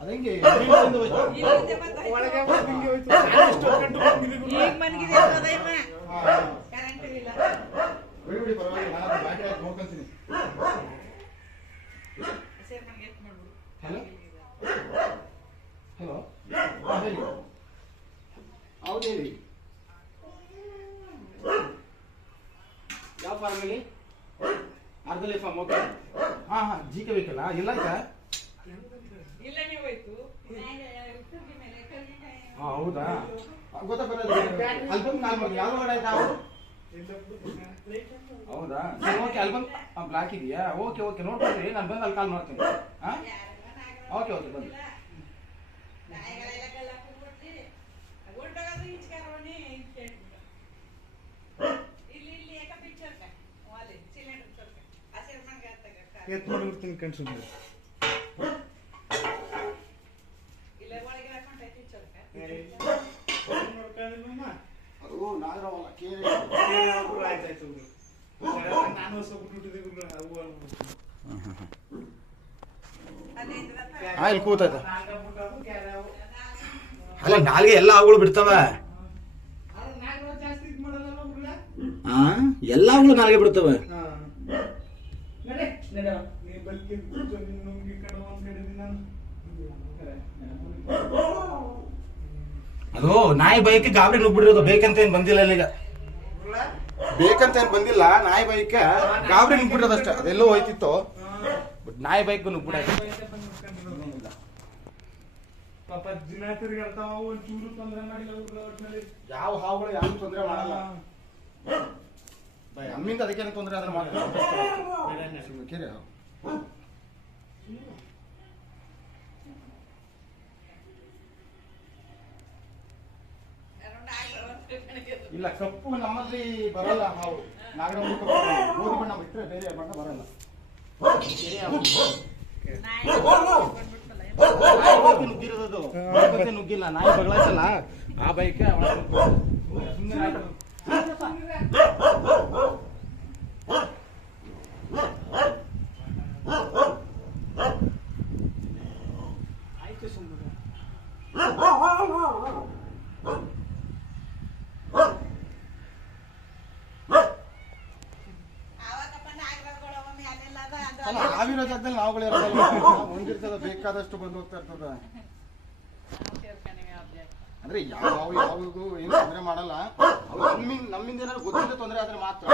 ಅದಂಗೆ ನೋಡ್ಕೊಂತೀನಿ. Hello hello ಹೇಳಿ. ಹೌದು ಹೇಳಿ. ಯಾವ ಫಾರ್ಮಲ್ಲಿ? ಅರ್ಧಲಿ ಫಾರ್ಮ್. ಓಕೆ. ಹಾಂ ಹಾಂ ಜಿ ಕೆ ಬೇಕಲ್ಲ. ಎಲ್ಲ ಆಯ್ತಾ? ಹಾಂ ಹೌದಾ ಗೊತ್ತಾ ಬರೋದು. ಆಲ್ಬಮ್ ಕಾಲ್ ಮಾಡಿ ಯಾವ ವರ್ಡ್ ಆಯ್ತಾ? ಹೌದಾ ಸರಿ ಓಕೆ. ಆಲ್ಬಮ್ ಬ್ಲಾಕ್ ಇದೆಯಾ? ಓಕೆ ಓಕೆ ನೋಡ್ಕೊಳ್ರಿ. ನಾನು ಬಂದು ಅಲ್ಲಿ ಕಾಲ್ ಮಾಡ್ತೀನಿ. ಹಾಂ ಓಕೆ ಓಕೆ ಬನ್ನಿ. ಎತ್ಕೊಂಡು ಕಣ್ಸುಂದ್ರೆ ಅದು ನಾಗರವಲ್ಲ ಆಯ್ತಾಯ್ತು. ನಾನು ಇಲ್ಲಿ ಕೂತಾಯ್ತ. ಅಲ್ಲ ನಾಲ್ಗೆ ಎಲ್ಲ ಅವುಗಳು ಬಿಡ್ತವೆ. ಎಲ್ಲ ಅವುಗಳು ನಾಲ್ಗೆ ಬಿಡ್ತವೆ. ಅದು ನಾಯಿ ಬೈಕ್ ಗಾಬರಿ ನುಗ್ಬಿಡಿರೋದು. ಬೇಕಂತ ಏನ್ ಬಂದಿಲ್ಲ ಈಗ. ಬೇಕಂತ ಏನ್ ಬಂದಿಲ್ಲ. ನಾಯಿ ಬೈಕ್ ಗಾಬರಿ ನುಗ್ಬಿಟ್ಟಿರೋದು ಅಷ್ಟೇ. ಅದೆಲ್ಲೋ ಹೋಯ್ತಿತ್ತು. ಬಟ್ ನಾಯಿ ಬೈಕ್ ನುಗ್ಬಿಡಾಯ್ತು. ಯಾವ ಹಾವುಗಳು ಯಾವ ತೊಂದರೆ ಮಾಡಲ್ಲ. ಅಮ್ಮಿಂದ ಅದಕ್ಕೇನು ತೊಂದರೆ ಆದ್ರೆ ಮಾತ್ರ. ಇಲ್ಲ ಕಪ್ಪು ನಮ್ಮಲ್ಲಿ ಬರಲ್ಲ. ಹಾವು ನಾಗರ ಗೋಧಿ ಬಣ್ಣ ಬಿಟ್ಟರೆ ಬೇರೆ ಬಣ್ಣ ಬರಲ್ಲ. ನುಗ್ಗಿರೋದು ನುಗ್ಗಿಲ್ಲ. ನಾಯಿ ಬಗಳಾಯ್ತಲ್ಲ ಆ ಬೈಕ್ ಆಯ್ತು ಸುಮ್ಮನೆ. ನಾವಿರೋ ಜಾಗದಲ್ಲಿ ನಾವುಗಳು ಇರೋದಲ್ಲ. ಹೊಂದಿರ್ತದ ಬೇಕಾದಷ್ಟು ಬಂದು ಹೋಗ್ತಾ ಇರ್ತದ. ಅಂದ್ರೆ ಯಾವ್ದು ಏನು ತೊಂದರೆ ಮಾಡಲ್ಲ. ನಮ್ಮಿಂದ ಏನಾದ್ರು ಗೊತ್ತಿಲ್ಲ ತೊಂದರೆ ಆದ್ರೆ ಮಾತ್ರ